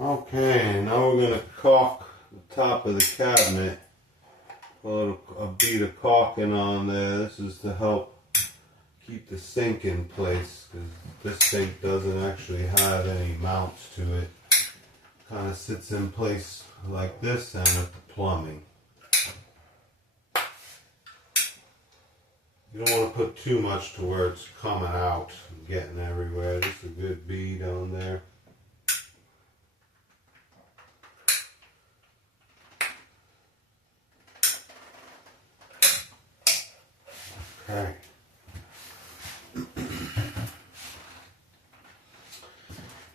Okay, now we're going to caulk the top of the cabinet. Put a bead of caulking on there. This is to help keep the sink in place, because this sink doesn't actually have any mounts to it. Kind of sits in place like this and at the plumbing. You don't want to put too much to where it's coming out and getting everywhere. Just a good bead on there. Okay.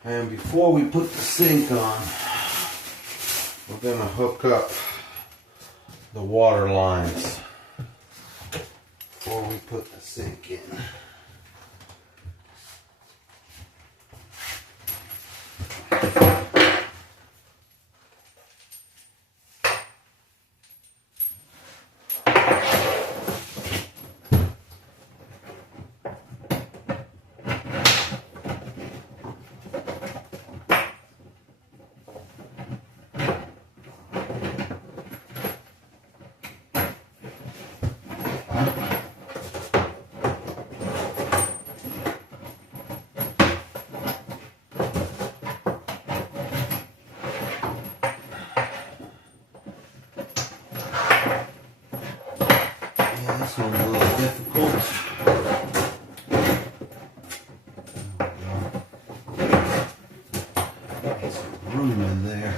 And before we put the sink on, we're going to hook up the water lines before we put the sink in. This one's a little difficult. Get some room in there.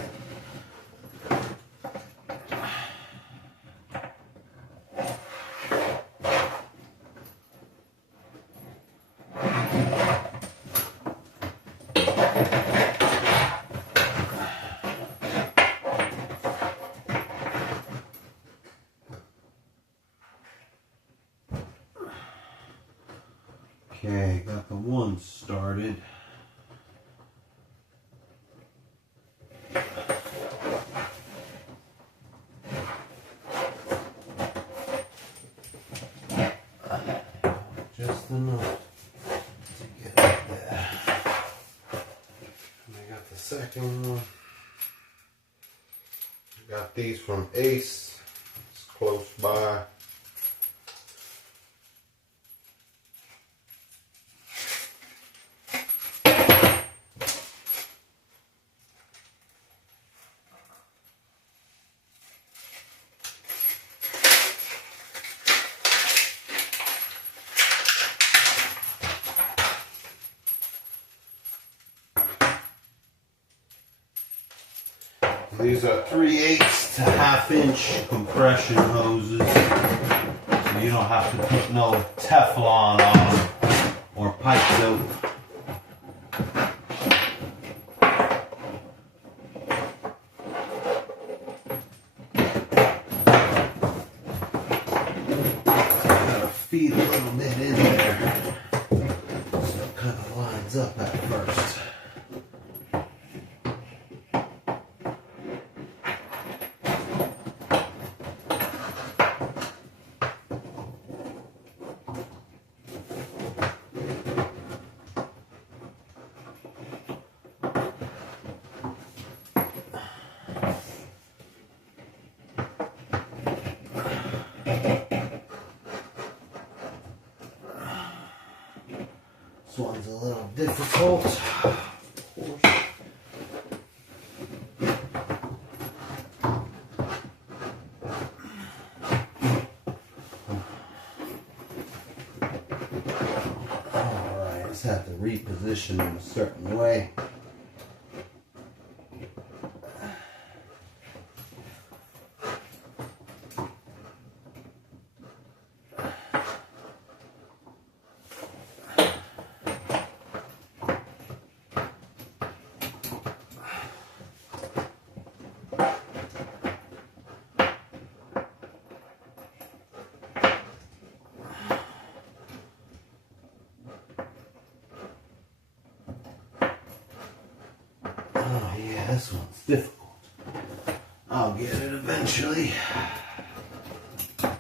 Okay, got the one started. Just enough to get up there. And I got the second one. Got these from Ace. It's close by. These are 3/8 to 1/2 inch compression hoses, so you don't have to put no Teflon on them or pipe soap. Gotta feed a little bit in there so it kind of lines up at first. This one's a little difficult. Alright, I just have to reposition in a certain way. Oh yeah, this one's difficult. I'll get it eventually. Cut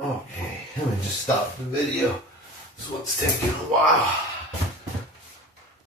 Okay, let me just stop the video. This one's taking a while.